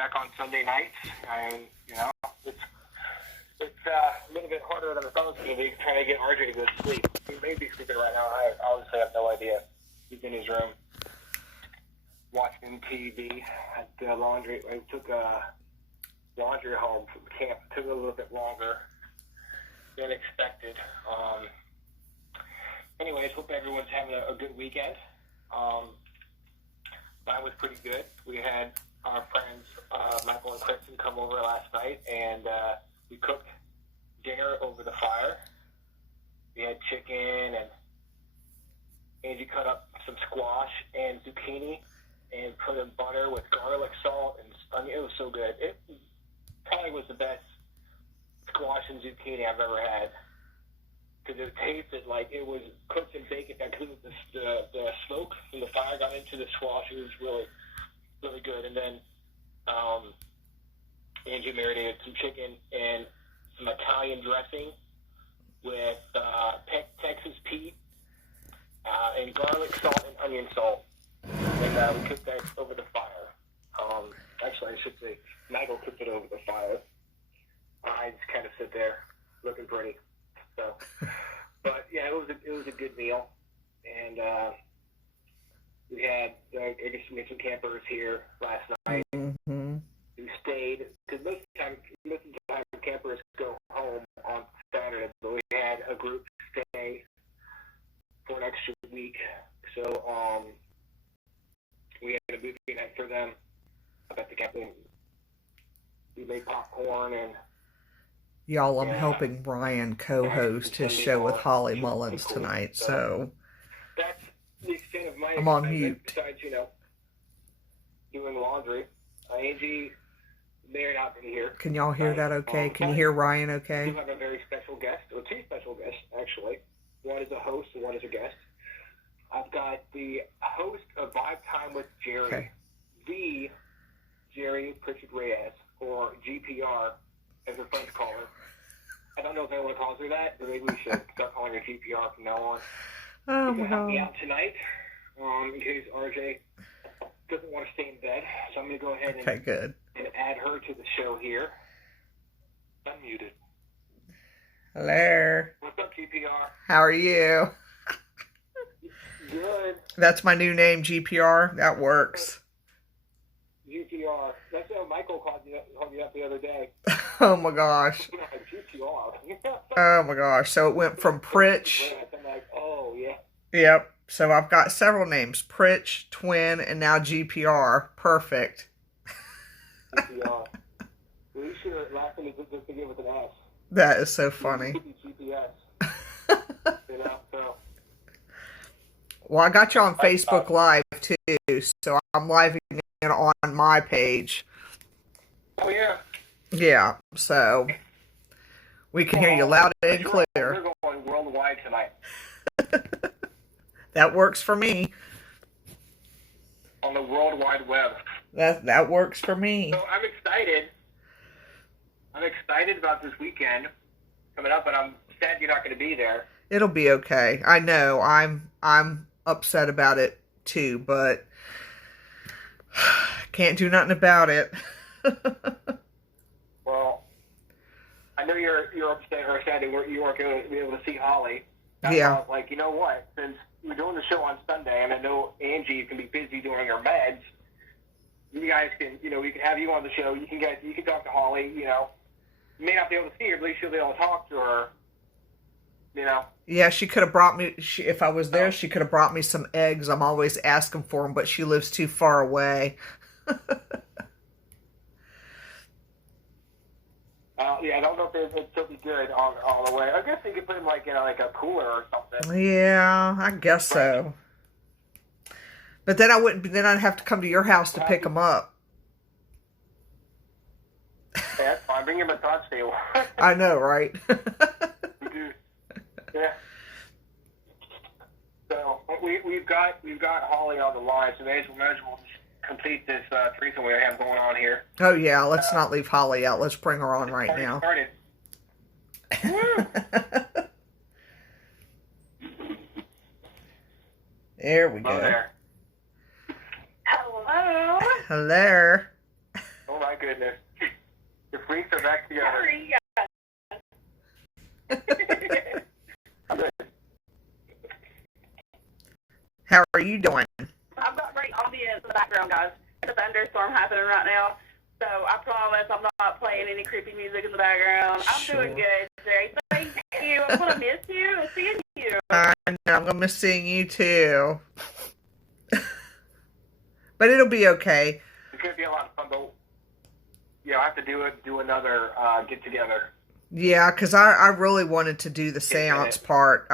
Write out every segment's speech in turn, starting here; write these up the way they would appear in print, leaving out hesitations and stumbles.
back on Sunday nights, and it's a little bit harder than I thought it was going to be trying to get RJ to go to sleep. He may be sleeping right now. I honestly have no idea. He's in his room watching TV at the laundry. I took laundry home from camp. It took a little bit longer than expected. Anyways, hope everyone's having a good weekend. Mine was pretty good. We had our friends Michael and Kristen come over last night, and we cooked dinner over the fire. We had chicken, and Angie cut up some squash and zucchini and put in butter with garlic, salt, and onion. It was so good. It probably was the best squash and zucchini I've ever had, because it tasted like it was cooked in bacon. Because the smoke from the fire got into the squash. It was really, really good. And then Angie marinated some chicken and some Italian dressing with Texas Pete and garlic salt and onion salt. And we cooked that over the fire. Actually, I should say Michael cooked it over the fire. I just kind of sit there looking pretty. So, but yeah, it was a good meal, and we had I guess we had some campers here last night. Mm-hmm. Who stayed, because most of the time campers go home on Saturday, but we had a group stay for an extra week. So we had a movie night for them up at the camping. We made popcorn and. Y'all, I'm helping Ryan co-host his show with Holly Mullins tonight, so that's the extent of my I'm on mute. Besides, doing laundry. Angie married out to here. Can y'all hear that okay? Can you hear Ryan okay? We have a very special guest, or two special guests, actually. One is a host and one is a guest. I've got the host of Vibe Time with Jerry, the Jerry Pritchard Reyes, or GPR, as her friends call her. I don't know if anyone calls her that, but maybe we should start calling her GPR from now on. Oh, She's going to help me wow. out tonight, in case RJ doesn't want to stay in bed. So I'm going to go ahead and add her to the show here. Unmuted. Hello. What's up, GPR? How are you? Good. That's my new name, GPR. That works. GPR. That's what Michael called you up the other day. Oh my gosh. GPR. Oh my gosh. So it went from Pritch. I'm like, oh, yeah. Yep. So I've got several names. Pritch, Twin, and now GPR. Perfect. GPR. Well, you should have laughed and just begin with an S. That is so funny. GPS. So. Well, I got you on Facebook Live too, so I'm living in on my page. Oh, yeah. Yeah, so we can hear you loud and clear. We're going worldwide tonight. That works for me. On the World Wide Web. That works for me. So I'm excited. I'm excited about this weekend coming up, but I'm sad you're not going to be there. It'll be okay. I know. I'm upset about it too, but can't do nothing about it. Well, I know you're upset or sad that you weren't going to be able to see Holly. Yeah. I was like, you know what? Since we're doing the show on Sunday, and I know Angie can be busy doing her meds, you guys can, we can have you on the show. You can talk to Holly. You may not be able to see her, but at least you'll be able to talk to her. Yeah, she could have brought me. If I was there, she could have brought me some eggs. I'm always asking for them, but she lives too far away. Yeah, I don't know if it'd still be good all the way. I guess they could put them like a cooler or something. Yeah, I guess so. But then I wouldn't. Then I'd have to come to your house to pick them up. Yeah, that's fine. Bring your massage table. I know, right? Yeah. So we've got Holly on the line, so maybe we'll complete this threesome we have going on here. Oh yeah, let's not leave Holly out. Let's bring her on right now. Started. There we go. There. Hello. Hello. Oh my goodness. The freaks are back together. Sorry, How are you doing? I've got great ambience in the background, guys. There's a thunderstorm happening right now, so I promise I'm not playing any creepy music in the background. I'm doing good, Jerry. Thank you. I'm going to miss you and seeing you. I know, I'm going to miss seeing you too. But it'll be okay. It's going to be a lot of fun, but I'll have to do another get-together. Yeah, because I really wanted to do the seance part.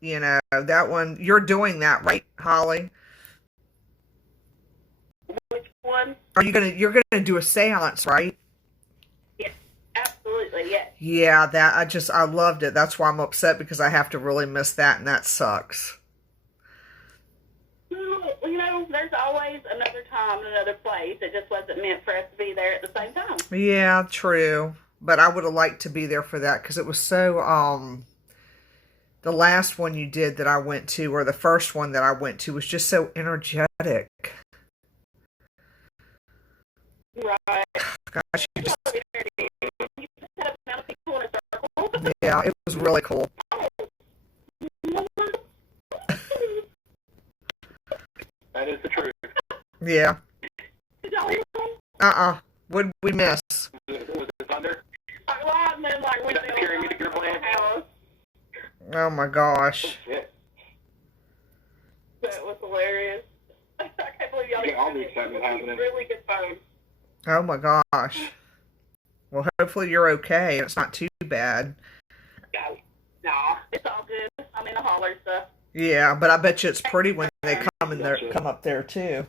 That one, you're doing that, right, Holly? Which one? You're gonna do a seance, right? Yes, absolutely, yes. Yeah, I loved it. That's why I'm upset, because I have to really miss that, and that sucks. Well, there's always another time and another place. It just wasn't meant for us to be there at the same time. Yeah, true. But I would have liked to be there for that, because it was so, the last one you did that I went to, or the first one that I went to, was just so energetic. Right. Gosh, yeah, it was really cool. That is the truth. Yeah. What did we miss? Was it thunder? Was that scary music you're playing? Oh my gosh. Oh, shit. That was hilarious. I can't believe y'all didn't all these sounds happening. Really good phone. Oh my gosh. Well, hopefully you're okay. It's not too bad. Nah, it's all good. I'm in the holler stuff. Yeah, but I bet you it's pretty when they come up there too.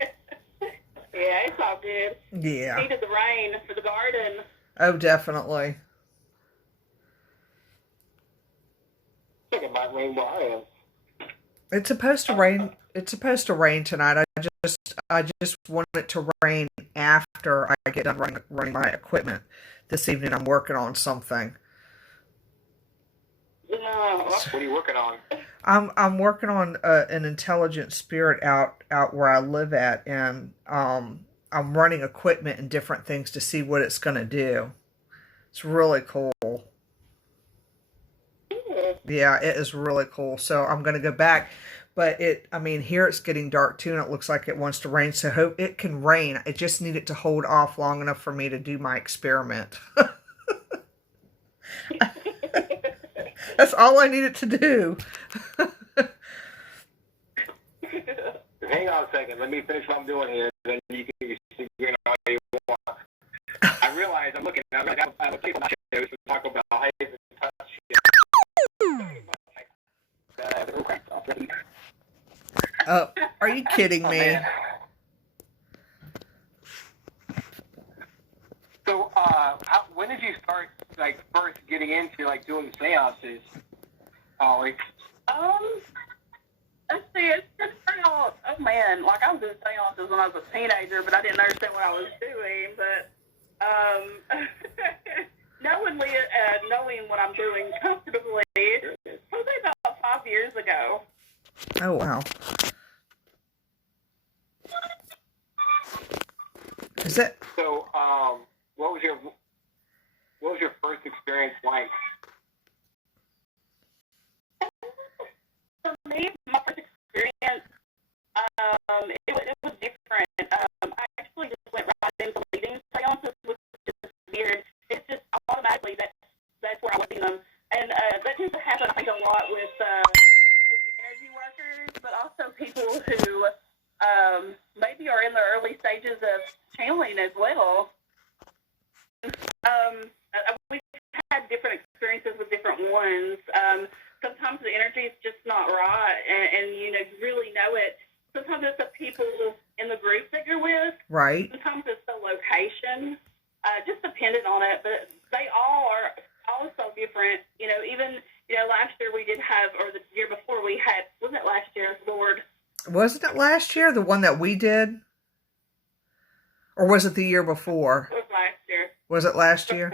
Yeah, it's all good. Yeah. Needed the rain for the garden. Oh, definitely. I think it might rain where I am. It's supposed to rain. It's supposed to rain tonight. I just want it to rain after I get done running my equipment. This evening I'm working on something. What are you working on? I'm working on an intelligent spirit out where I live at, and I'm running equipment and different things to see what it's going to do. It's really cool. Yeah, it is really cool. So I'm going to go back, but here it's getting dark too, and it looks like it wants to rain. So hope it can rain. I just need it to hold off long enough for me to do my experiment. That's all I need it to do. Hang on a second. Let me finish what I'm doing here. Then you can figure it out how you want. I realize I'm looking. I have a people to talk about how you touch shit. Oh, are you kidding me? So, when did you start, first getting into, doing seances, Holly? Let's see, it's just out, oh man, I was doing seances when I was a teenager, but I didn't understand what I was doing, but, knowing what I'm doing comfortably, probably about 5 years ago. Oh, wow. Is it? So, what was your first experience like? For me, my first experience, it was different. I actually just went right into leading seances, which is weird. It's just automatically that's where I was in them, and that tends to happen, I think, a lot with energy workers, but also people who maybe are in the early stages of channeling as well. We've had different experiences with different ones. Sometimes the energy is just not right, and you really know it. Sometimes it's the people in the group that you're with. Right. Sometimes it's the location. Just dependent on it, but they all are so different. Even last year we did have, or the year before we had, wasn't it last year, Lord? Wasn't it last year, the one that we did? Or was it the year before? It was last year. Was it last year?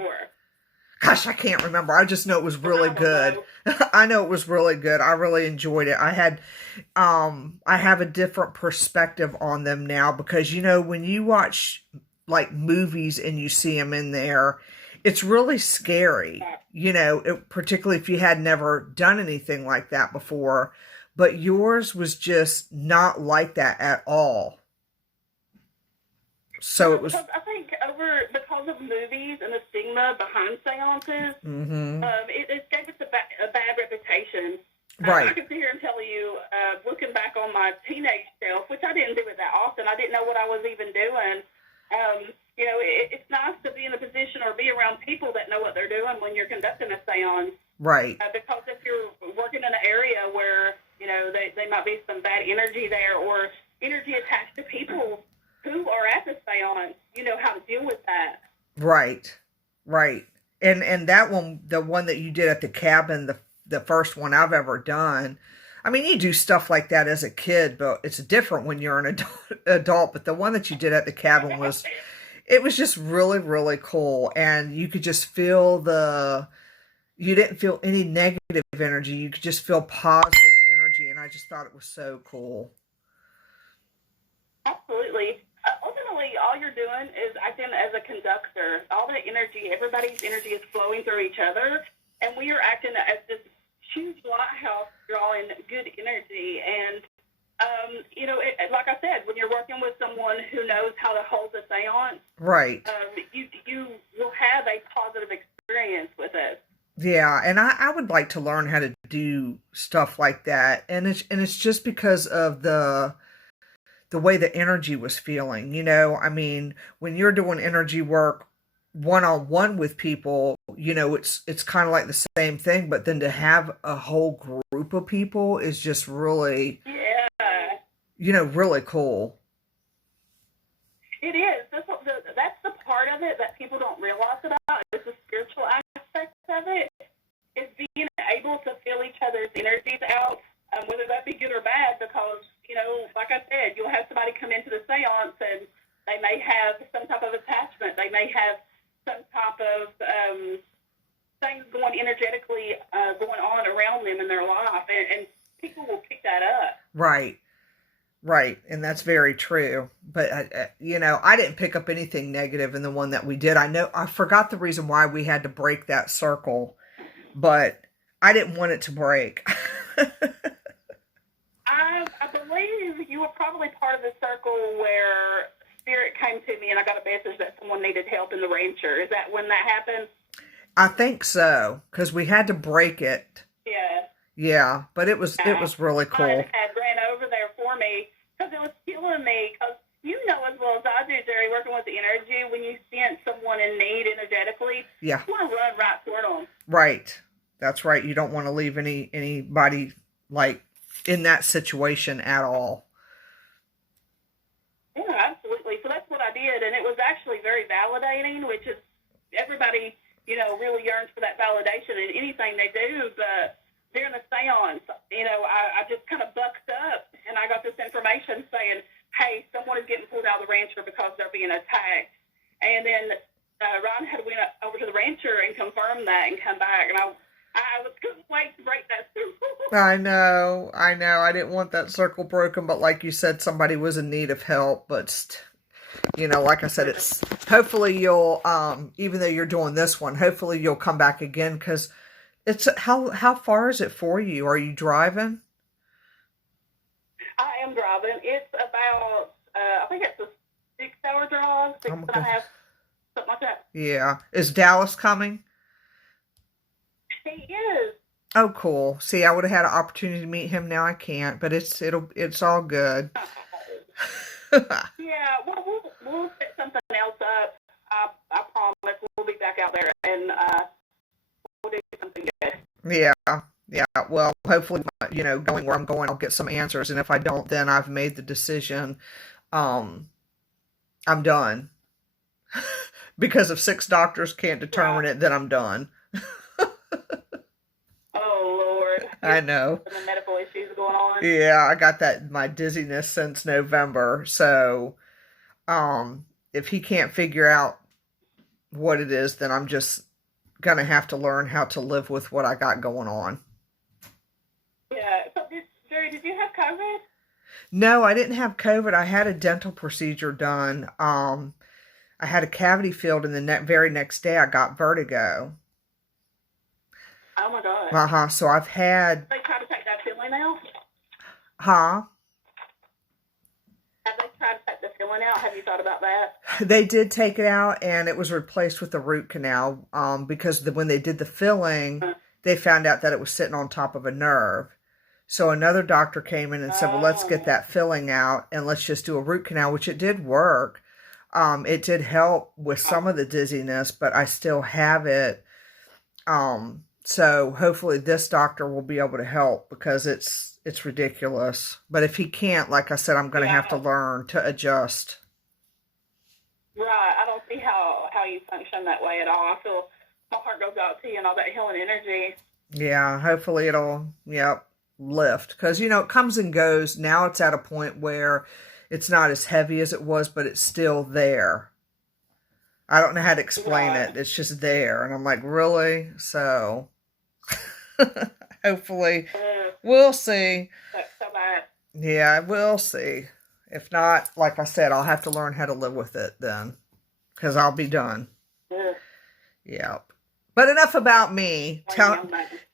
Gosh, I can't remember. I just know it was really good. I know it was really good. I really enjoyed it. I have a different perspective on them now because, you know, when you watch like movies and you see them in there, it's really scary, you know, particularly if you had never done anything like that before. But yours was just not like that at all. So it was. I think because of movies and the stigma behind seances, it gave us a bad reputation. Right. I can sit here and tell you, looking back on my teenage self, which I didn't do it that often, I didn't know what I was even doing. You know, it's nice to be in a position or be around people that know what they're doing when you're conducting a seance. Right. Because if you're working in an area where, you know, they might be some bad energy there or energy attached to people who are at the seance, you know how to deal with that. Right. Right. And that one, the one that you did at the cabin, the first one I've ever done, I mean, you do stuff like that as a kid, but it's different when you're an adult. But the one that you did at the cabin it was just really, really cool. And you could just feel you didn't feel any negative energy. You could just feel positive energy. And I just thought it was so cool. Absolutely. Ultimately, all you're doing is acting as a conductor. All the energy, everybody's energy is flowing through each other. And we are acting as this huge lighthouse drawing good energy. And, you know, like I said, when you're working with someone who knows how to hold a seance, right, you will have a positive experience with it. Yeah, and I would like to learn how to do stuff like that. And it's just because of the way the energy was feeling, you know. I mean, when you're doing energy work one-on-one with people, you know, it's kind of like the same thing, but then to have a whole group of people is just really, you know, really cool. It is. That's the part of it that people don't realize about. It's the spiritual aspect of it. Is being able to feel each other's energies out, whether that be good or bad, because, you know, like I said, you'll have somebody come into the seance and they may have some type of attachment. They may have some type of things going energetically going on around them in their life, and people will pick that up. Right. Right, and that's very true. But, you know, I didn't pick up anything negative in the one that we did. I forgot the reason why we had to break that circle, but I didn't want it to break. I believe you were probably part of the circle where Spirit came to me and I got a message that someone needed help in the rancher. Is that when that happened? I think so, because we had to break it. Yeah. Yeah, but it was really cool. I had ran over there for me because it was killing me. Because you know as well as I do, Jerry, working with the energy, when you sense someone in need energetically, you want to run right toward them. Right. That's right. You don't want to leave anybody like in that situation at all. Yeah, absolutely. So that's what I did, and it was actually very validating, which is everybody, you know, really yearns for that validation in anything they do, but during the seance, you know, I just kind of bucked up, and I got this information saying, hey, someone is getting pulled out of the rancher because they're being attacked. And then Ron had went over to the rancher and confirmed that and come back, and I couldn't wait to break that circle. I know. I didn't want that circle broken, but like you said, somebody was in need of help. But, you know, like I said, it's hopefully you'll, even though you're doing this one, hopefully you'll come back again, because it's, how far is it for you? Are you driving? I am driving. It's about, I think it's a 6-hour drive, 6.5, something like that. Yeah. Is Dallas coming? He is. Oh, cool. See, I would have had an opportunity to meet him. Now I can't, but it's all good. Yeah, we'll set something else up. I promise we'll be back out there and we'll do something good. Yeah. Well, hopefully, you know, going where I'm going, I'll get some answers. And if I don't, then I've made the decision. I'm done. Because if 6 doctors can't determine it, then I'm done. Oh, Lord. I know. Some medical issues going on. Yeah, I got my dizziness since November. So, if he can't figure out what it is, then I'm just gonna have to learn how to live with what I got going on. Yeah. So, Jerry, did you have COVID? No, I didn't have COVID. I had a dental procedure done. I had a cavity filled, and the very next day I got vertigo. Oh my God. So I've had. They try to take that filling out? Huh? Have they tried to take the filling out? Have you thought about that? They did take it out, and it was replaced with a root canal. Because when they did the filling, they found out that it was sitting on top of a nerve. So another doctor came in and said, well, let's get that filling out and let's just do a root canal, which it did work. It did help with some of the dizziness, but I still have it. So hopefully this doctor will be able to help, because it's ridiculous. But if he can't, like I said, I'm going to have to learn to adjust. Right. I don't see how you function that way at all. I feel my heart goes out to you and all that healing energy. Yeah, hopefully it'll, lift. Because, it comes and goes. Now it's at a point where it's not as heavy as it was, but it's still there. I don't know how to explain it. It's just there. And I'm like, really? So, hopefully, we'll see. That's so bad. Yeah, we'll see. If not, like I said, I'll have to learn how to live with it then. Because I'll be done. Yeah. But enough about me.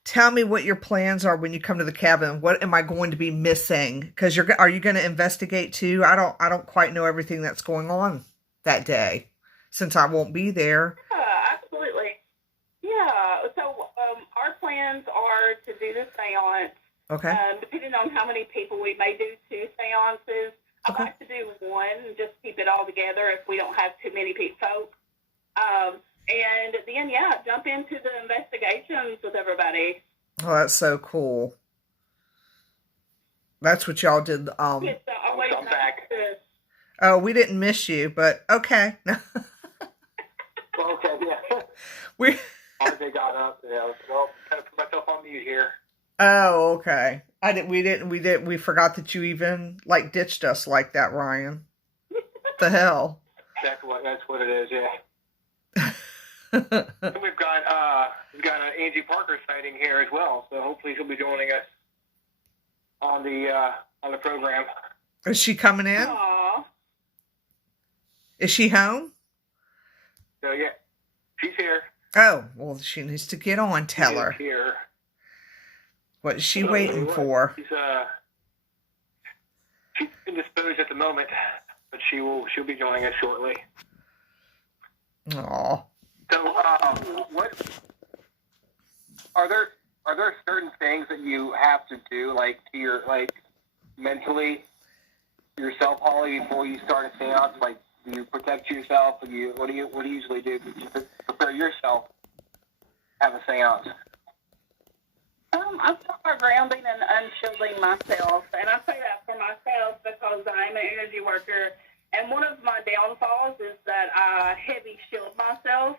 Tell me what your plans are when you come to the cabin. What am I going to be missing? Because are you going to investigate too? I don't quite know everything that's going on that day, since I won't be there. Yeah, absolutely. Yeah. So our plans are to do the seance. Okay. Depending on how many people, we may do 2 seances. I'd like to do one, just keep it all together if we don't have too many folk. And then, jump into the investigations with everybody. Oh, that's so cool. That's what y'all did. It's always I'm back. Oh, we didn't miss you, but okay. Okay, yeah. They got up. Well, kind of put myself on mute here. Oh, okay. We forgot that you even ditched us like that, Ryan. The hell. That's what it is, yeah. We've got an Angie Parker sighting here as well, so hopefully she'll be joining us on the program. Is she coming in? Aww. Is she home? So yeah, she's here. Oh, well, she needs to get on. Tell her. Here. What is she waiting for? She's indisposed at the moment, but she'll be joining us shortly. Aw. So, what are there certain things that you have to do, to your mentally yourself, Holly, before you start a seance? Do you protect yourself? What do you usually do to prepare yourself to have a seance? I start by grounding and unshielding myself, and I say that for myself because I'm an energy worker. And one of my downfalls is that I heavy shield myself,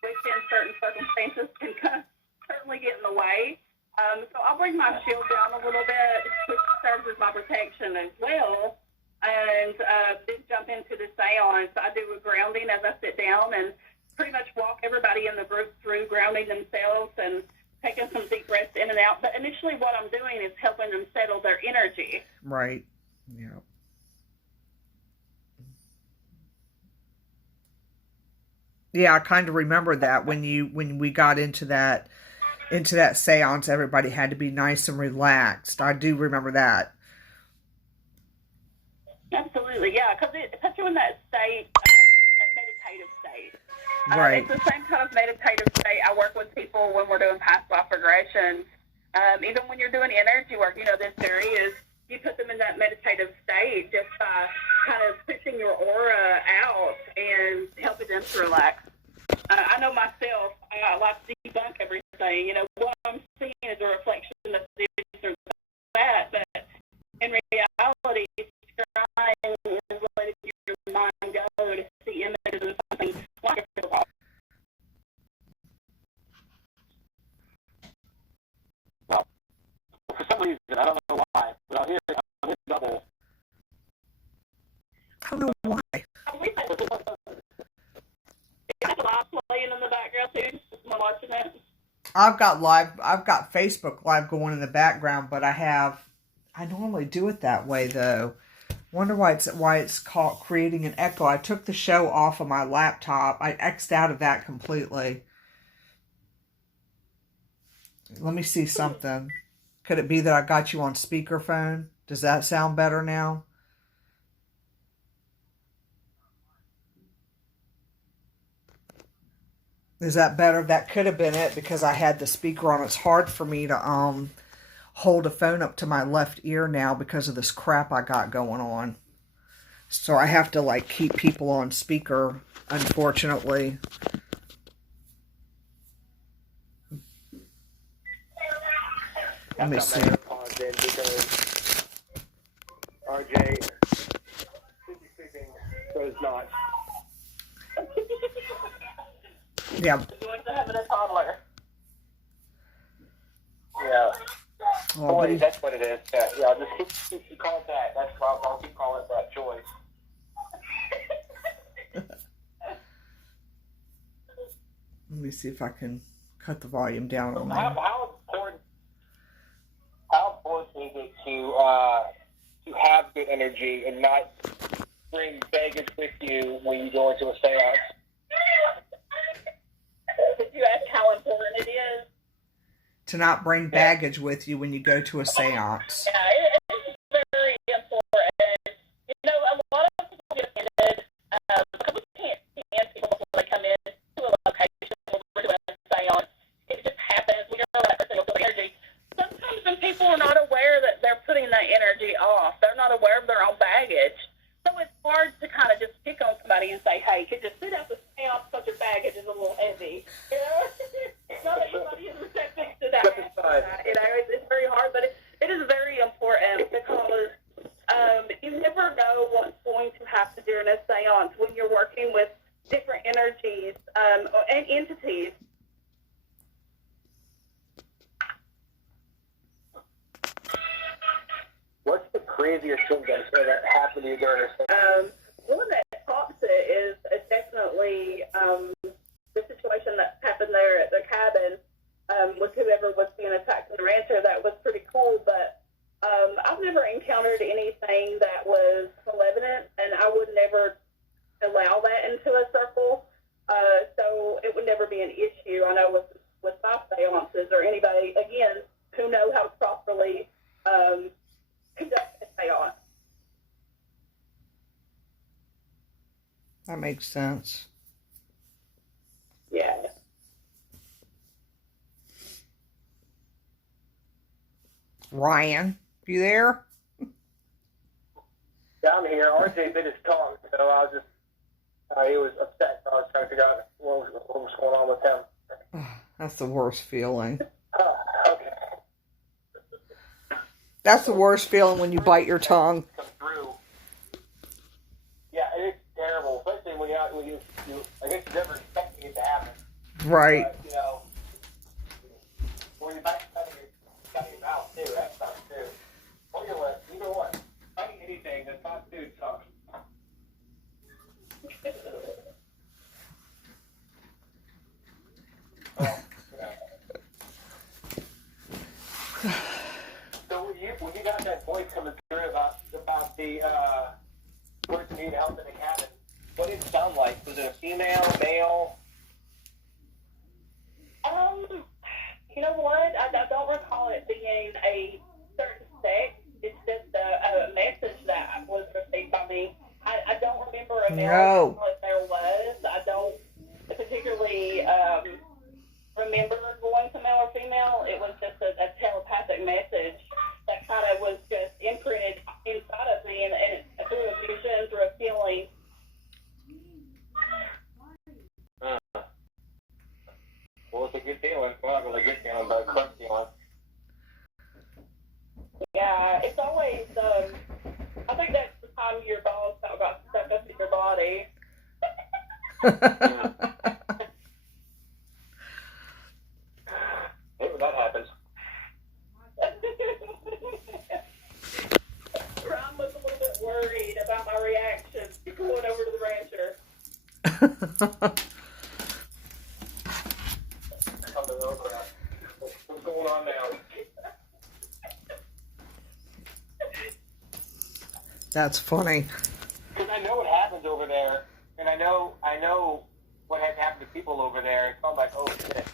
which in certain circumstances can certainly get in the way. So I'll bring my shield down a little bit, which serves as my protection as well. And then jump into the seance. I do a grounding as I sit down and pretty much walk everybody in the group through grounding themselves and taking some deep breaths in and out. But initially what I'm doing is helping them settle their energy. Right. Yeah. Yeah, I kind of remember that when we got into that seance, everybody had to be nice and relaxed. I do remember that. Absolutely, yeah, because it puts you in that state, that meditative state. Right. It's the same kind of meditative state I work with people when we're doing past life regressions. Even when you're doing energy work, this area is, you put them in that meditative state just by kind of pushing your aura out and helping them to relax. I know myself, I like to debunk everything. What I'm seeing is a reflection of this or that, but in reality, trying is letting your mind go to see images of something like a field. Well, for some reason, I don't know why, but I'll hear double. I don't know why. There's a lot playing in the background too. Just watching it. I've got Facebook Live going in the background, but I normally do it that way though. Wonder why it's called creating an echo. I took the show off of my laptop. I X'd out of that completely. Let me see something. Could it be that I got you on speakerphone? Does that sound better now? Is that better? That could have been it because I had the speaker on. It's hard for me to hold a phone up to my left ear now because of this crap I got going on. So I have to like keep people on speaker, unfortunately. Let me see. Because RJ should be sleeping, so it's not. Yeah. Going to having a toddler. Yeah. Well, Boy, that's what it is. Yeah, just keep calling that. That's why I'll keep calling it that choice. Let me see if I can cut the volume down on that. How important is it to have good energy and not bring baggage with you when you go into a seance? Did you ask how important it is? To not bring baggage with you when you go to a seance. Yeah, it's very important. You know, a lot of people get offended because we can't stand people before they come in to a location or to a seance. It just happens. We don't know that person will feel the energy. Sometimes when people are not aware that they're putting that energy off, they're not aware of their own baggage. So it's hard to kind of just pick on somebody and say, hey, could you sit out the seance because your baggage is a little heavy? You know? Not everybody is receptive to that. You know, it's very hard, but it is very important because you never know what's going to happen during a seance when you're working with different energies and entities. What's the craziest thing that happened to you during a seance? One that tops it is definitely the situation that happened there at the cabin with whoever was being attacked in the rancher. That was pretty cool, but I've never encountered anything that was malevolent, and I would never allow that into a circle. So it would never be an issue. I know with my seances or anybody, again, who know how to properly conduct a seance. That makes sense. Yeah. Ryan, you there? Yeah, I'm here. RJ bit his tongue, so I was just, he was upset, so I was trying to figure out what was going on with him. That's the worst feeling. Okay. That's the worst feeling when you bite your tongue. Come through. Yeah, it's terrible, especially when you I guess you're never expecting it to happen. Right. But, you know, when you bite your mouth too, that sucks too. Or your lip, either one. Biting anything that's not food sucks. So when you got that voice coming through about the person needing help in the cabin, what did it sound like? Was it a female, male? You know what? I don't recall it being a certain sex. It's just a message that was received by me. I don't remember a male if there was. I don't particularly remember going to male or female. It was just a telepathic message that kind of was just imprinted inside of me and through a vision, through a feeling. Well, it's a good feeling. Well, not really a good feeling, but a correct feeling. Yeah, it's always, I think that's the time your balls got stuck up in your body. Maybe that happens. Ron was a little bit worried about my reaction to going over to the rancher. That's funny. Because I know what happens over there, and I know what has happened to people over there. So I'm like, oh shit.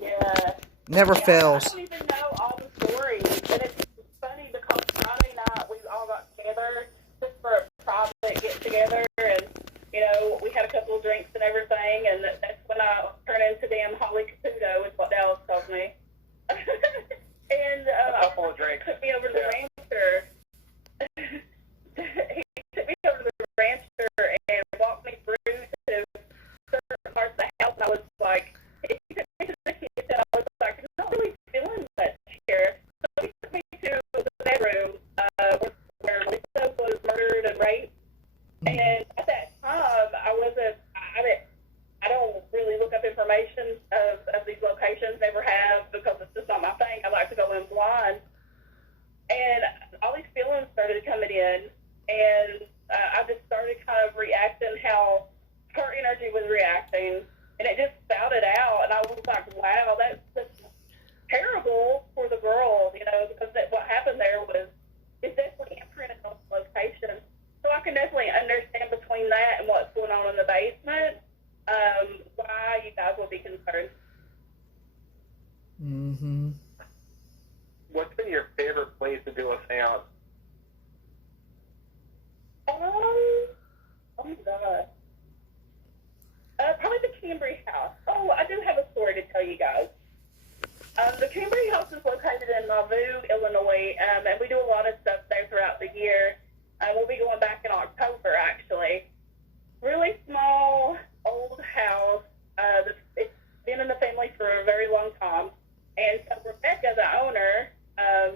Yeah. Never fails. I don't even know all the stories, and it's funny because Friday night we all got together just for a private get together, and we had a couple of drinks and everything, and that's when I turned into damn Holly Caputo, is what Dallas told me. And a couple of drinks. Took me over to the rancher. He took me over to the rancher and walked me through to certain parts of the house, and I was like, he took me to the kitchen, I was like, I'm not really feeling much here. So he took me to the bedroom where Lisa was murdered and raped. And at that time, I don't really look up information of these locations, never have, because it's just not my thing. I like to go in blind. And all these feelings started coming in, and I just started kind of reacting how her energy was reacting, and it just spouted out, and I was like, wow, that's just terrible for the girl, because what happened there was, it's definitely imprinted on the location. So I can definitely understand between that and what's going on in the basement, why you guys would be concerned. Mm-hmm. What's been your favorite place to do a seance? Oh my God. Probably the Cambry House. Oh, I do have a story to tell you guys. The Cambry House is located in Nauvoo, Illinois, and we do a lot of stuff there throughout the year. We'll be going back in October, actually. Really small, old house. It's been in the family for a very long time. And so Rebecca, the owner,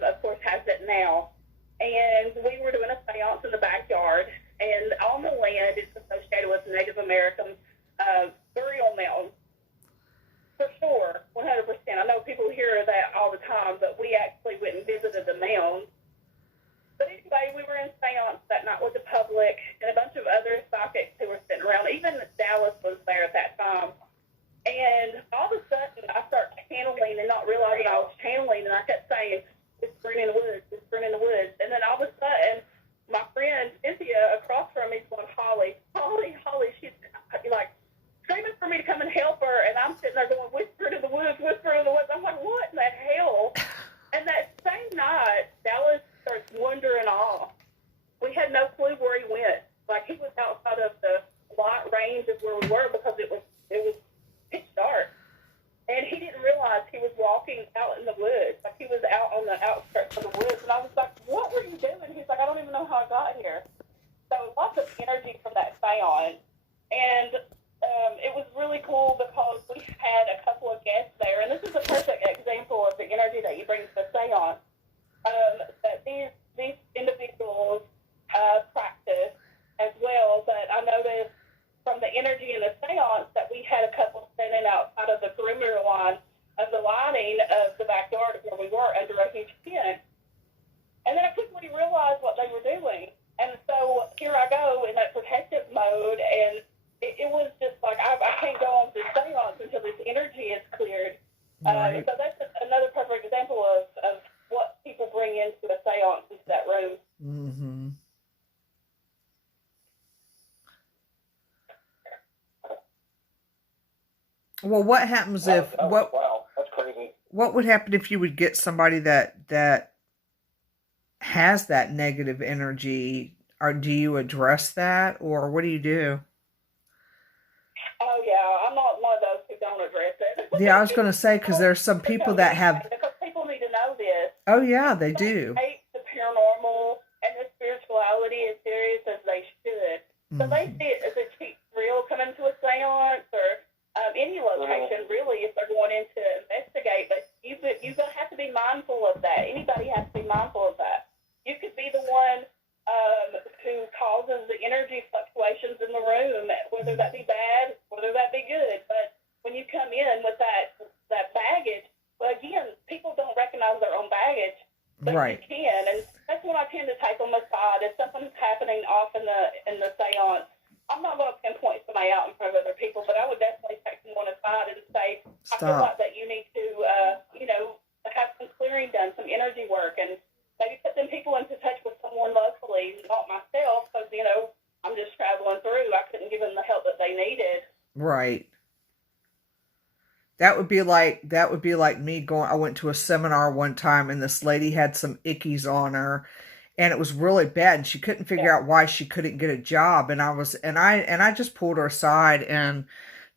of course, has it now. And we were doing a seance in the backyard. And on the land, it's associated with Native American burial mounds. For sure, 100%. I know people hear that all the time, but we actually went and visited the mounds. But anyway, we were in seance that night with the public and a bunch of other psychics who were sitting around. Even Dallas was there at that time. And all of a sudden, I start channeling and not realizing I was channeling, and I kept saying, whispering in the woods, whispering in the woods. And then all of a sudden, my friend Cynthia across from me is going, Holly, she's like screaming for me to come and help her. And I'm sitting there going, whisper in the woods, whisper in the woods. I'm like, what in the hell? And that same night, Dallas starts wandering off. We had no clue where he went. Like, he was outside of the light range of where we were because it was pitch dark. And he didn't realize he was walking out in the woods. Like, he was out on the outskirts of the woods. And I was like, what were you doing? He's like, I don't even know how I got here. So lots of energy from that seance. And it was really cool because we had a couple of guests there. And this is a perfect example of the energy that you bring to the seance. That these individuals practice as well. But I noticed from the energy in the seance that we had a couple standing outside of the perimeter line of the lighting of the backyard where we were under a huge tent. And then I quickly realized what they were doing. And so here I go in that protective mode, and it was just like, I can't go on this seance until this energy is cleared. Right. So that's another perfect example of what people bring into a seance, into that room. Mm-hmm. Well, what happens Wow, that's crazy. What would happen if you would get somebody that has that negative energy? Or do you address that, or what do you do? Oh yeah, I'm not one of those who don't address it. Yeah, I was going to say, because there's some people that have. Because people need to know this. Oh yeah, they do. Take the paranormal and the spirituality as serious as they should. So they see it as a cheap thrill coming to a seance or any location, really, if they're going in to investigate. But you have to be mindful of that. Anybody has to be mindful of that. You could be the one who causes the energy fluctuations in the room, whether that be bad, whether that be good. But when you come in with that baggage, well, again, people don't recognize their own baggage, but Right. you can, and that's when I tend to take them aside. If something's happening off in the seance, I'm not going to pinpoint somebody out in front of other people, but I would definitely take someone aside and say, I feel like that you need to, have some clearing done, some energy work, and maybe put them people into touch with someone Right. That would be like me going. I went to a seminar one time, and this lady had some ickies on her, and it was really bad, and she couldn't figure out why she couldn't get a job. And I just pulled her aside and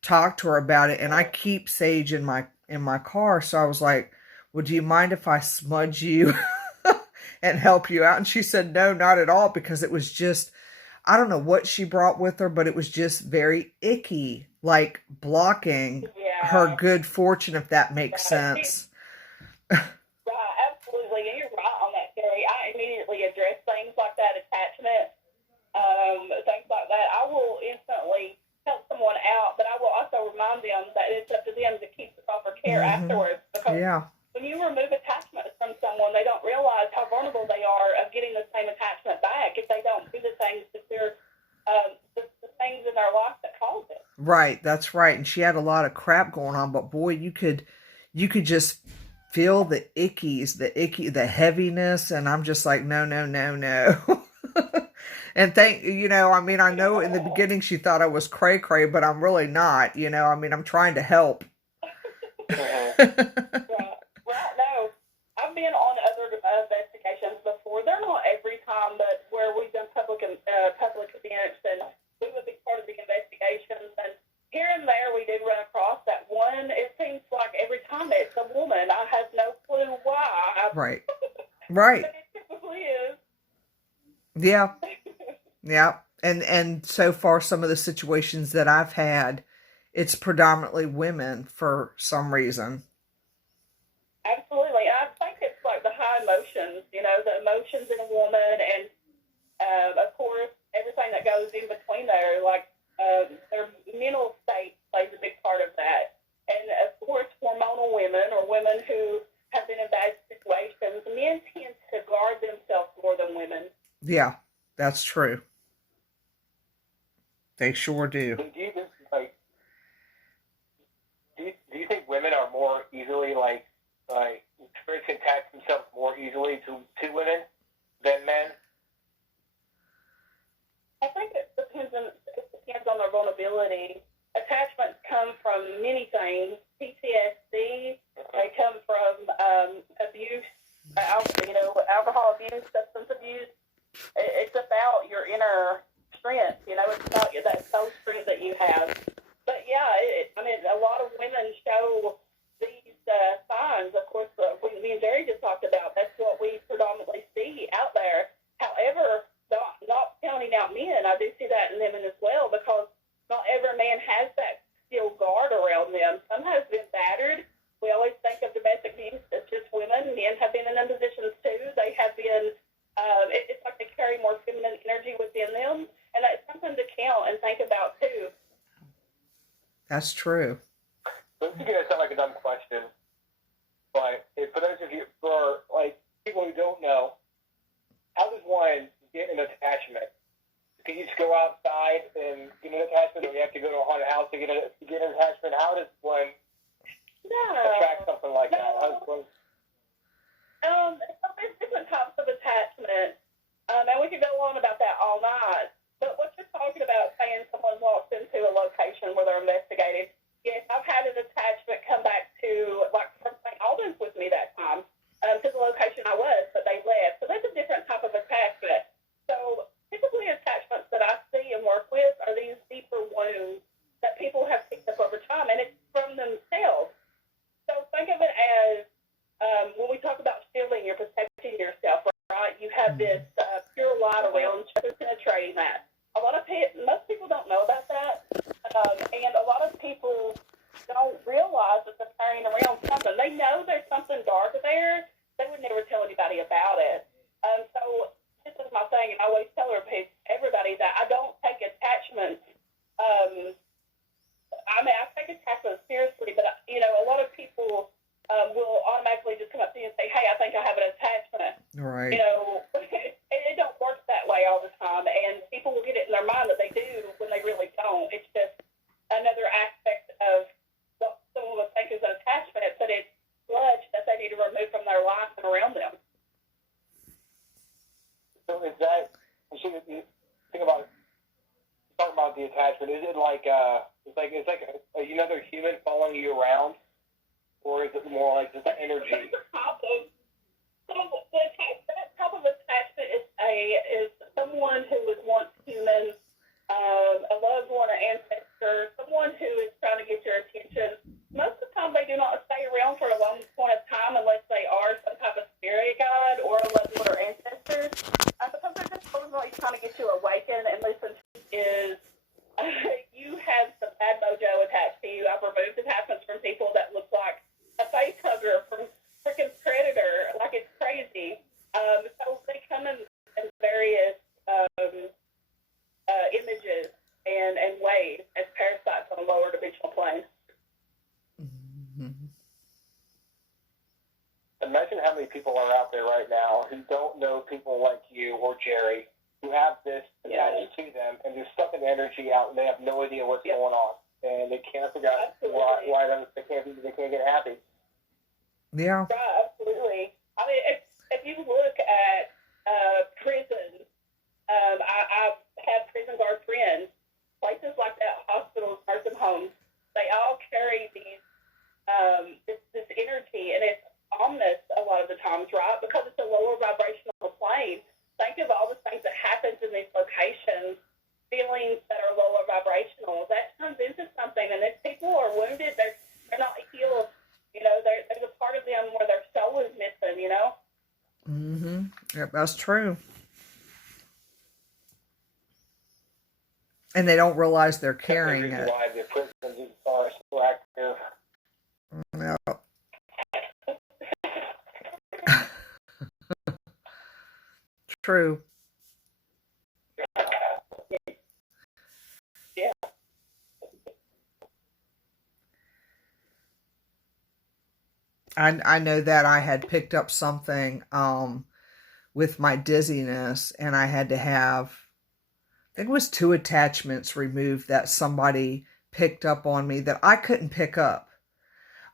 talked to her about it. And I keep sage in my car, so I was like, "Would you mind if I smudge you and help you out?" And she said, "No, not at all," because it was just, I don't know what she brought with her, but it was just very icky, like blocking her Yeah. good fortune, if that makes Right. sense. Right, absolutely. And you're right on that, Carrie. I immediately address things like that, attachment, things like that. I will instantly help someone out, but I will also remind them that it's up to them to keep the proper care Mm-hmm. afterwards, because Yeah. when you remove attachment from someone, they don't realize how vulnerable they are of getting the same attachment back if they don't do the things that they're, the things in their life that cause it. Right, that's right. And she had a lot of crap going on, but boy, you could just feel the ickies, the heaviness, and I'm just like, no, no, no, no. And I mean, I know in the beginning she thought I was cray cray, but I'm really not, I mean, I'm trying to help. Right. Well, no, I've been on other investigations before. They're not every time, but where we've done public events, and we would be part of the investigations. And here and there, we did run across that one. It seems like every time it's a woman. I have no clue why. Right. Right. But it typically is. Yeah. Yeah. And so far some of the situations that I've had, it's predominantly women for some reason. Absolutely. I think it's like the high emotions, the emotions in a woman, and of course, everything that goes in between there, like their mental state plays a big part of that. And of course, hormonal women, or women who have been in bad situations, men tend to guard themselves more than women. Yeah, that's true. They sure do. Do you just like? Do you think women are more easily spirits attach themselves more easily to women than men? I think it depends on their vulnerability. Attachments come from many things. PTSD. They come from abuse, alcohol abuse, substance abuse. It's about your inner strength. It's about that soul strength that you have. But yeah, I mean, a lot of women show these signs. Of course, me and Jerry just talked about. That's what we predominantly see out there. However, not counting out men, I do see that in women as well, because not every man has that steel guard around them. Some have been battered. We always think of domestic abuse as just women. Men have been in them positions too. They have been. It's like they carry more feminine energy within them, and that's something to count and think about too. That's true. So this is going to sound like a dumb question, but for those of you, for people who don't know, how does one get an attachment? Can you just go outside and get an attachment, or you have to go to a haunted house to get an attachment? How does one attract something like that? How does one... So there's different types of attachment, and we could go on about that all night. But what you're talking about, saying someone walks into a location where they're investigating, yes, I've had an attachment come back to, from St. Albans with me that time, to the location I was, but they left. So that's a different type of attachment. So typically attachments that I see and work with are these deeper wounds that people have picked up over time, and it's from themselves. So think of it as, when we talk about shielding, you're protecting yourself, right? You have this pure light around you, they're penetrating that. Most people don't know about that, and a lot of people don't realize that they're carrying around something. They know there's something dark there. They would never tell anybody about it. So this is my thing, and I always tell everybody that I don't take attachments. I mean, I take attachments seriously, but a lot of people will automatically just come up to you and say, "Hey, I think I have an attachment." Right. It don't work that way all the time, and people will get it in their mind that they do when they really don't. It's just another aspect of what someone would think is an attachment, but it's sludge that they need to remove from their life and around them. So is that, you think about, talking about the attachment, is it like It's like another human following you around, or is it more like just energy? That type of attachment is someone who was once human, a loved one, an ancestor, someone who is trying to get your attention. Most of the time, they do not stay around for a long point of time unless they are some type of spirit guide or a loved one or ancestor, because they're just supposedly trying to get you awakened and listen to is you have some bad mojo attached to you. I've removed attachments from people that look like a face hugger from freaking Predator, like it's crazy. So they come in various images and ways as parasites on a lower dimensional plane. Mm-hmm. Imagine how many people are out there right now who don't know people like you or Jerry who have this attached to them, and they're stuck in energy out, and they have no idea what's going on, and they can't figure out why they can't get happy. Yeah. Right, absolutely. I mean, if you look at prisons, I've had prison guard friends, places like that, hospitals, nursing homes. They all carry this energy, and it's ominous a lot of the times, right? Because it's a lower vibrational plane. Think of all the things that happens in these locations, feelings that are lower vibrational. That turns into something, and if people are wounded, they're not healed. There's a part of them where their soul is missing. Mm-hmm. Yep, that's true. And they don't realize they're carrying it. Why the prisons are so active. Yeah. True. Yeah. I know that I had picked up something with my dizziness, and I had to have, I think it was 2 attachments removed that somebody picked up on me that I couldn't pick up.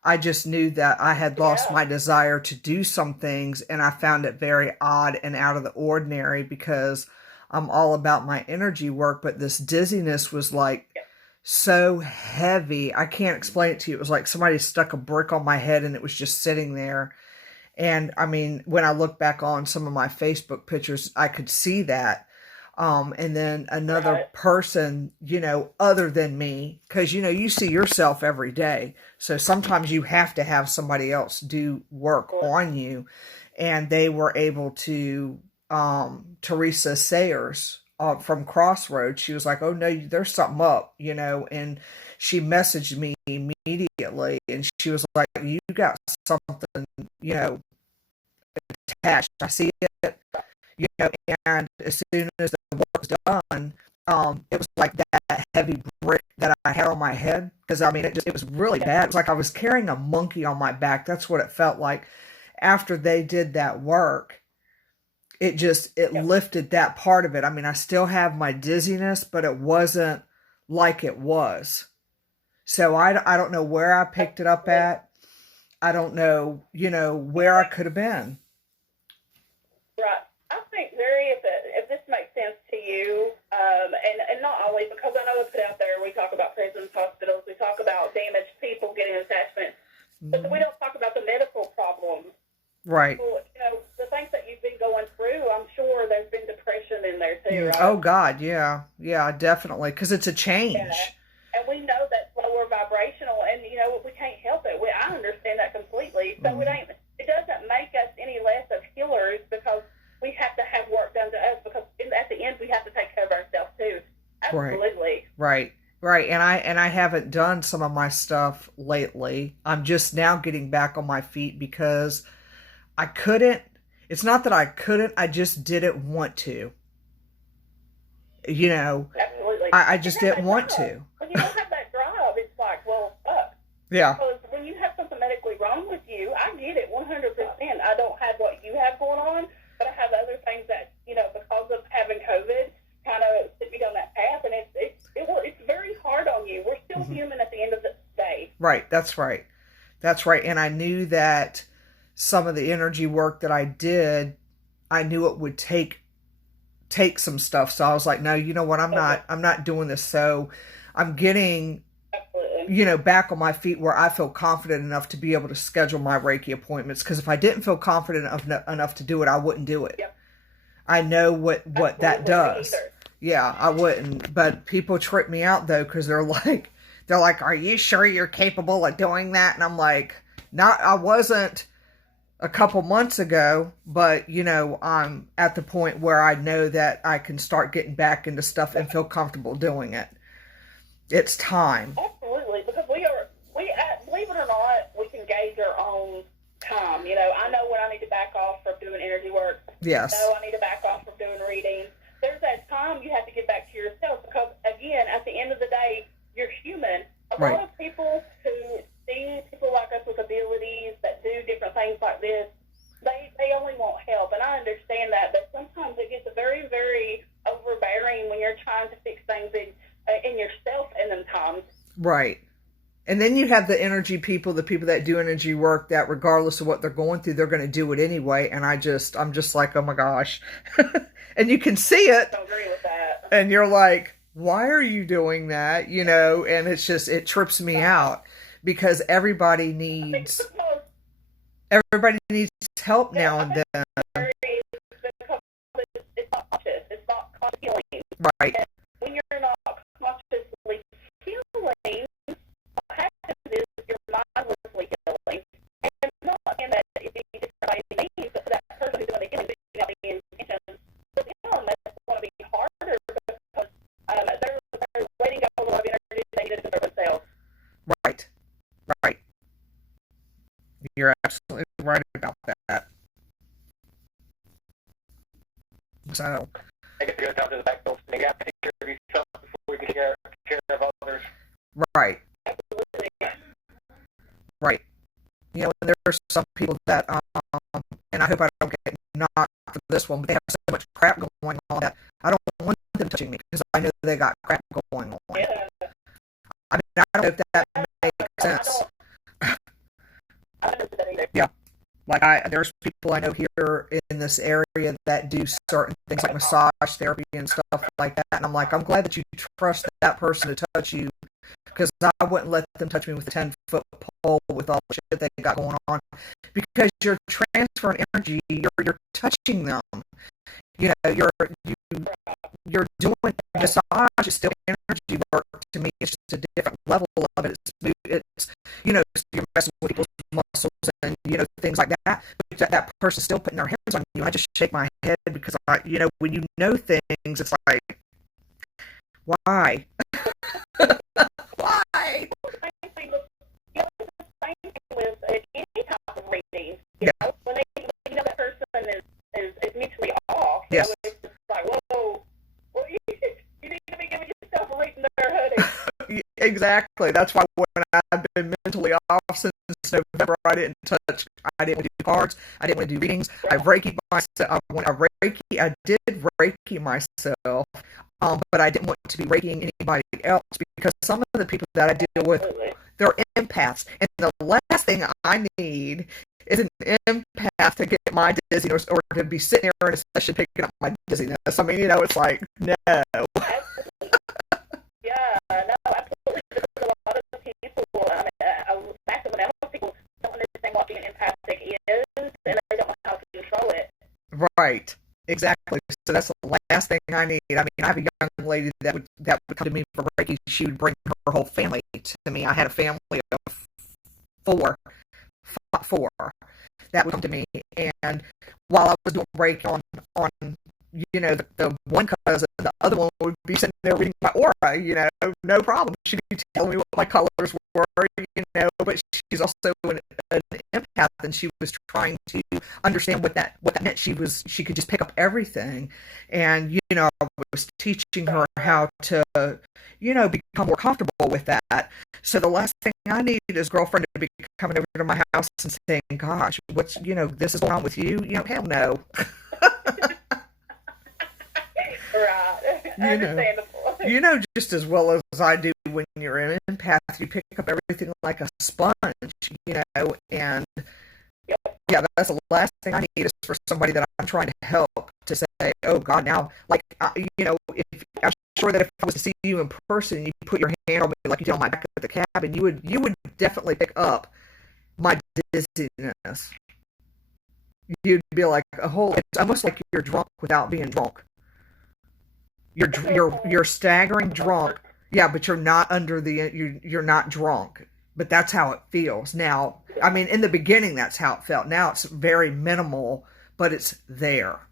I just knew that I had lost my desire to do some things, and I found it very odd and out of the ordinary because I'm all about my energy work, but this dizziness was like so heavy. I can't explain it to you. It was like somebody stuck a brick on my head and it was just sitting there. And I mean, when I look back on some of my Facebook pictures, I could see that. And then another person, other than me, because, you see yourself every day. So sometimes you have to have somebody else do work on you. And they were able to, Teresa Sayers from Crossroads, she was like, oh no, there's something up, and she messaged me immediately, and she was like, you got something, attached. I see it. And as soon as the work was done, it was like that heavy brick that I had on my head. Because, I mean, it was really bad. It was like I was carrying a monkey on my back. That's what it felt like. After they did that work, it lifted that part of it. I mean, I still have my dizziness, but it wasn't like it was. So I don't know where I picked it up at. I don't know, where I could have been. Right. I think, Larry, if this makes sense to you, and not always, because I know we put out there, we talk about prisons, hospitals, we talk about damaged people getting attachments, but we don't talk about the medical problems. Right. Well, the things that you've been going through, I'm sure there's been depression in there too, right? Oh, God, yeah. Yeah, definitely, because it's a change. Yeah. And we know that's lower vibrational, and, we can't help it. I understand that completely. So it doesn't make us any less of healers because we have to have work done to us, because at the end we have to take care of ourselves too. Absolutely. Right. And I haven't done some of my stuff lately. I'm just now getting back on my feet because I couldn't. It's not that I couldn't. I just didn't want to. Absolutely. I just didn't want to. When you don't have that drive, it's like, well, fuck. Yeah. Because when you have something medically wrong with you, I get it 100%. I don't have what you have going on, but I have other things that, because of having COVID, kind of set me down that path, and it's very hard on you. We're still human at the end of the day. Right. That's right. And I knew that some of the energy work that I did, I knew it would take some stuff. So I was like, no, you know what? I'm not doing this. So I'm getting you know, back on my feet where I feel confident enough to be able to schedule my Reiki appointments. Because if I didn't feel confident enough to do it, I wouldn't do it. Yep. I know what that does. Me either. Yeah, I wouldn't. But people trip me out though, because they're like, are you sure you're capable of doing that? And I'm like, I wasn't a couple months ago, but you know, I'm at the point where I know that I can start getting back into stuff and feel comfortable doing it. It's time. Absolutely, because believe it or not, we can gauge our own time. You know, I know when I need to back off from doing energy work. Yes. I know I need to back off from doing readings. There's that time you have to get back to yourself, because again, at the end of the day, you're human. A lot of people who see people like us with abilities that do different things like this, they only want help, and I understand that, but sometimes it gets very, very overbearing when you're trying to fix things in yourself in them times. Right. And then you have the energy people, the people that do energy work, that regardless of what they're going through, they're going to do it anyway. And I'm just like, oh my gosh. And you can see it. I agree with that. And you're like, why are you doing that? You know, and it's just, it trips me out, because everybody needs help now and then. It's not conscious. It's not conscious healing. Right. And when you're not consciously healing, what happens is you're mindlessly healing. And not in that it be different by any means, but for that person who's doing the healing, figuring out the intentions, for them, that's going to be harder, because they're letting go of a lot of energy they need to do for themselves. Right. Right. You're absolutely right about that. So, I guess it goes down to the back of you got to take care of yourself before you can take care of others. right. Absolutely. Right. You know, and there's some people that, and I hope I don't get knocked for this one, but they have so much crap going on that I don't want them touching me, because I know they got crap going on. Yeah. I mean, I don't know if that makes sense. I don't know that either. Yeah. Like there's people I know here in this area that do certain things like massage therapy and stuff like that. And I'm like, I'm glad that you trust that person to touch you, because I wouldn't let them touch me with a 10-foot pole with all the shit they got going on, because you're transferring energy, you're touching them. You know, you're doing massage is still energy work to me. It's just a different level of it. It's you know, you're messing with people's muscles and, you know, things like that. But that person's still putting their hands on you. I just shake my head, because you know, when you know things, it's like, why? Why? The same thing with any type of reading. You know, when you know that person is mentally off. Yes. You know, it's just like, whoa, well, you need to be giving yourself a reading there, honey. Exactly. That's why when I've been mentally off since November, I didn't want to do cards. I didn't want to do readings. I Reiki myself. I did Reiki myself, but I didn't want to be Reikiing anybody else, because some of the people that I deal with, they're empaths, and the last thing I need is an empath to get my dizziness, or to be sitting there in a session picking up my dizziness. I mean, you know, it's like, no. Yeah, no, absolutely. Because a lot of people, I mean, a massive amount of people don't understand what being empathic is, and they don't know how to control it. Right. Exactly. So that's the last thing I need. I mean, I have a young lady that would come to me for Reiki. She would bring her whole family to me. I had a family of four that would come to me, and while I was doing Reiki on you know, the one cousin, the other one would be sitting there reading my aura, you know, no problem. She'd be telling me what my colors were, you know, but she's also an empath, and she was trying to understand what that meant. She could just pick up everything, and, you know, I was teaching her how to, you know, become more comfortable with that. So the last thing I need is girlfriend to be coming over to my house and saying, gosh, what's, you know, this is going on with you? You know, hell no. Right. Understandable. You know just as well as I do, when you're an empath, you pick up everything like a sponge, you know, and yeah, that's the last thing I need is for somebody that I'm trying to help to say, oh God, now, like, you know, if I'm sure that if I was to see you in person and you put your hand on me like you did on my back at the cabin, you would definitely pick up my dizziness. You'd be like it's almost like you're drunk without being drunk. You're staggering drunk. Yeah, but you're not you're not drunk. But that's how it feels. Now, I mean, in the beginning that's how it felt. Now it's very minimal, but it's there.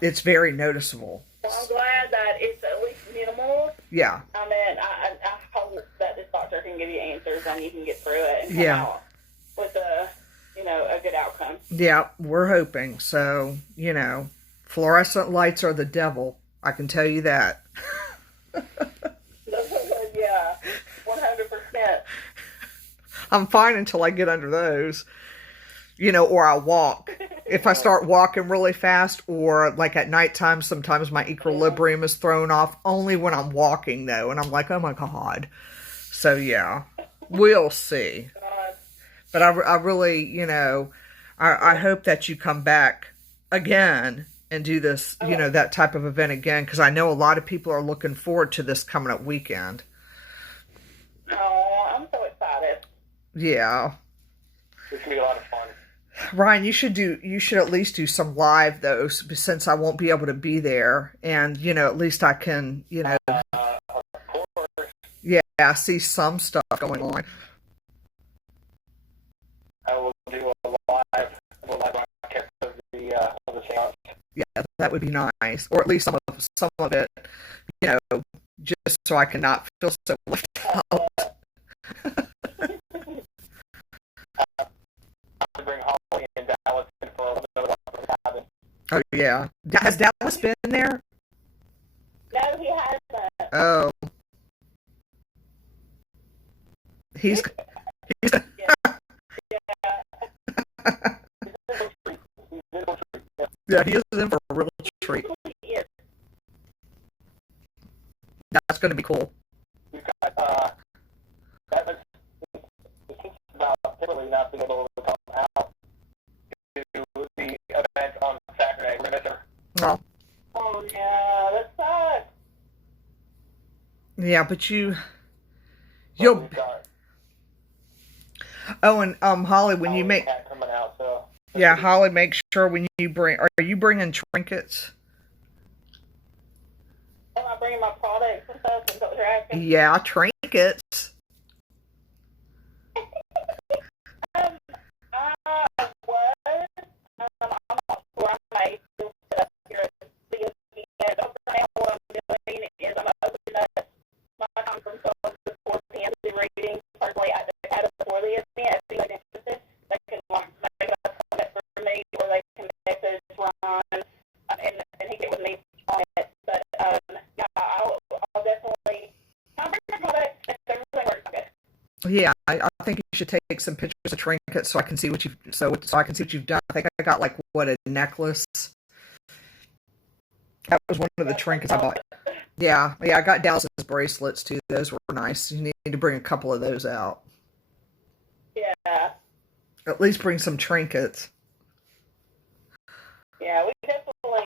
It's very noticeable. Well, I'm glad that it's at least minimal. Yeah. I mean, I hope that this doctor can give you answers and you can get through it and come out with a good outcome. Yeah, we're hoping. So, you know, fluorescent lights are the devil. I can tell you that. Yeah, 100%. I'm fine until I get under those. You know, or I walk. If I start walking really fast, or like at nighttime, sometimes my equilibrium is thrown off. Only when I'm walking, though, and I'm like, oh my God. So, yeah, we'll see. But I really, you know, I hope that you come back again and do this, you know, that type of event again, because I know a lot of people are looking forward to this coming up weekend. Oh, I'm so excited. Yeah. It's going to be a lot of fun. Ryan, you should at least do some live, though, since I won't be able to be there. And, you know, at least I can, you know, of course. Yeah, see some stuff going on. I will do a live broadcast of the seance. Yeah, that would be nice, or at least some of it, you know, just so I can not feel so left out. To bring Holly and Dallas in for a little cabin. Oh yeah, has Dallas been there? No, he hasn't. Oh, he's yeah, he is in for a real treat. That's going to be cool. We've got that was about typically not being able to come out to the event on Saturday. We're gonna Oh. Oh yeah, that sucks. Yeah, but you'll. Oh, and Holly, when you make coming out, so. Yeah, Holly, make sure when you bring. Are you bringing trinkets? Am I bringing my products and stuff? Is that what you're asking? Yeah, trinkets. I was. I'm not sure. I may still set up here at the CSP. But for now, what I'm doing is I'm opening up my time from 12 to 4 p.m. to do readings personally at the cabin before the event. If anyone's interested, they can make an appointment for me, or they can message Ron, and he get with me on it. But yeah, I'll definitely bring my products if everything works good. Yeah, I think you should take some pictures of trinkets so I can see what you've done. I think I got like a necklace. That was one of the trinkets I bought. Yeah, I got Dallas's bracelets too. Those were nice. You need to bring a couple of those out. Yeah. At least bring some trinkets. Yeah, we definitely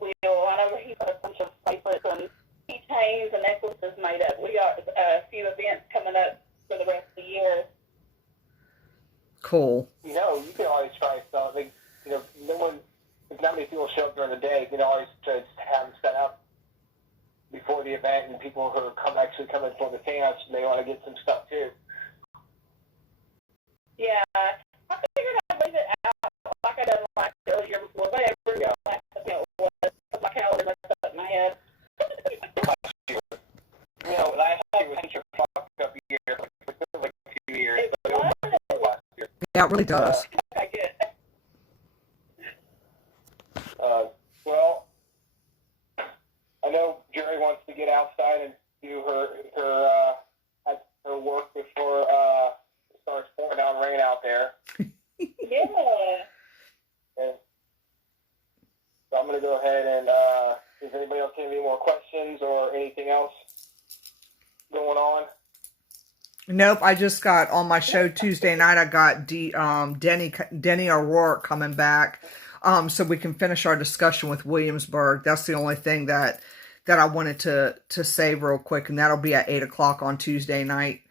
will. I know he put a bunch of bracelets and keychains and necklaces made up. We got a few events coming up for the rest of the year. Cool. You know, you can always try something. You know, if not many people show up during the day, you can always just have them set up before the event, and people who are actually coming for the seance, they want to get some stuff too. Yeah, I figured I'd leave it out like I done like earlier before, whatever. Yeah. Like, was my calendar messed up in my head. You know, last year was such a fucked up year. It feels like a few years, but it was last year. Yeah, it really does. Okay, good. Well, I know Jerry wants to get outside and do her work before it starts pouring down rain out there. Yeah. And so I'm going to go ahead and does anybody else have any more questions or anything else going on? Nope, I just got on my show Tuesday night. I got Denny O'Rourke coming back. so we can finish our discussion with Williamsburg. That's the only thing that I wanted to say real quick, and that'll be at 8 o'clock on Tuesday night.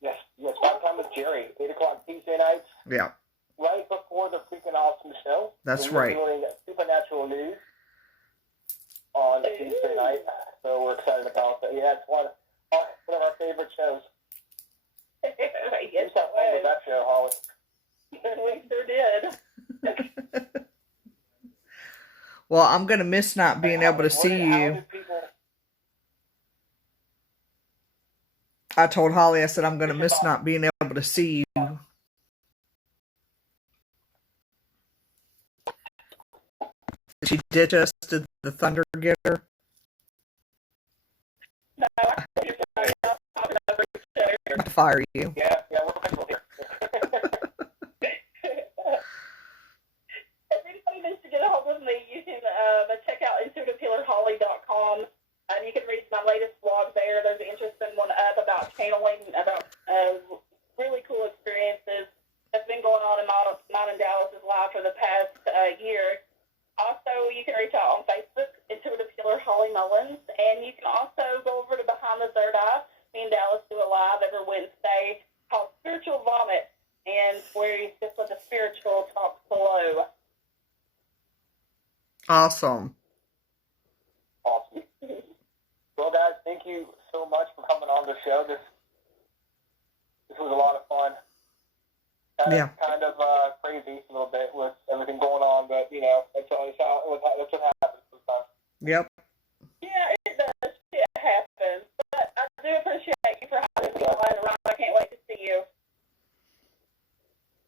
Yes, 5 time with Jerry, 8 o'clock Tuesday nights. Yeah. Right before the freaking awesome show. That's right. We're doing Supernatural News on Tuesday night, so we're excited about that. Yeah, it's one of our favorite shows. Yes, fun with that show, Holly. we sure did. Well, I'm going to miss not being able to see you. I told Holly, I said, I'm going to miss not being able to see you. She ditched us to the Thunder Getter. No, I'll fire you. Yeah, we're people here. If anybody needs to get a hold of me, you can check out intuitivehealerholly.com. You can read my latest blog there. There's an interesting one up about channeling, about really cool experiences that's been going on in mine and Dallas's life for the past year. Also, you can reach out on Facebook, Intuitive Healer Holly Mullins, and you can also go over to Behind the Third Eye. Me and Dallas do a live every Wednesday called Spiritual Vomit, and where you just let the spiritual talk below. Awesome. Well, guys, thank you so much for coming on the show. This was a lot of fun. Kind of crazy a little bit with everything going on, but that's what happens sometimes. Yep. Yeah, it does. It happens. But I do appreciate you for having me on. I can't wait to see you.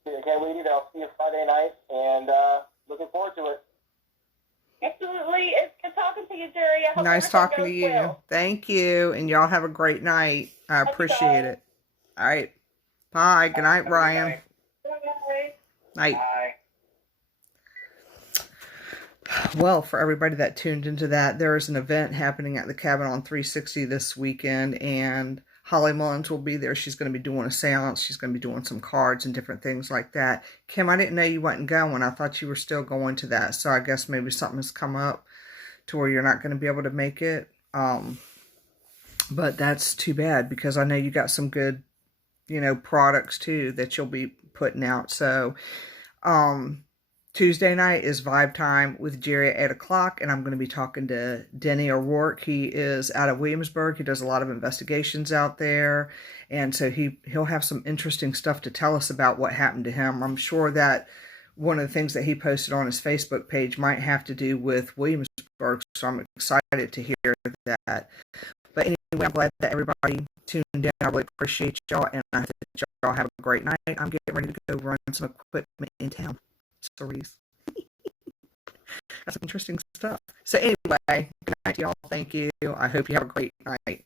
I can't wait either. I'll see you Friday night, and looking forward to it. Absolutely. It's good talking to you, Jerry. I hope nice talking to you. Well. Thank you, and y'all have a great night. I appreciate it. All right. Bye. Good night, Ryan. Night. Bye. Well, for everybody that tuned into that, there is an event happening at the Cabin on 360 this weekend, and Holly Mullins will be there. She's going to be doing a seance. She's going to be doing some cards and different things like that. Kim, I didn't know you wasn't going. I thought you were still going to that, so I guess maybe something has come up to where you're not going to be able to make it. But that's too bad, because I know you got some good, products too that you'll be putting out. So, Tuesday night is Vibe Time with Jerry at 8 o'clock, and I'm going to be talking to Denny O'Rourke. He is out of Williamsburg. He does a lot of investigations out there, and so he'll have some interesting stuff to tell us about what happened to him. I'm sure that one of the things that he posted on his Facebook page might have to do with Williamsburg, so I'm excited to hear that. But anyway, I'm glad that everybody tuned in. I really appreciate y'all, and I hope that y'all have a great night. I'm getting ready to go run some equipment in town. Stories. That's some interesting stuff. So anyway, good night to y'all. Thank you. I hope you have a great night.